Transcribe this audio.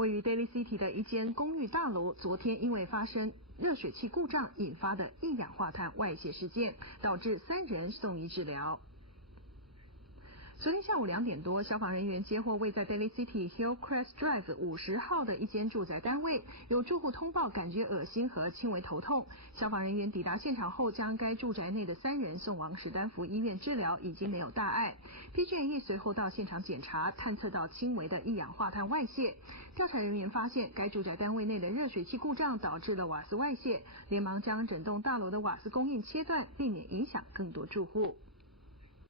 位于 Daly City 的一间公寓大楼，昨天因为发生热水器故障引发的一氧化碳外泄事件，导致3人送医治疗。昨天下午2点多，消防人员接获位在 Daly City Hillcrest Drive 50号的一间住宅单位，有住户通报感觉恶心和轻微头痛。消防人员抵达现场后，将该住宅内的3人送往史丹福医院治疗，已经没有大碍。PG&E 随后到现场检查，探测到轻微的一氧化碳外泄。调查人员发现，该住宅单位内的热水器故障导致了瓦斯外泄，连忙将整栋大楼的瓦斯供应切断，避免影响更多住户。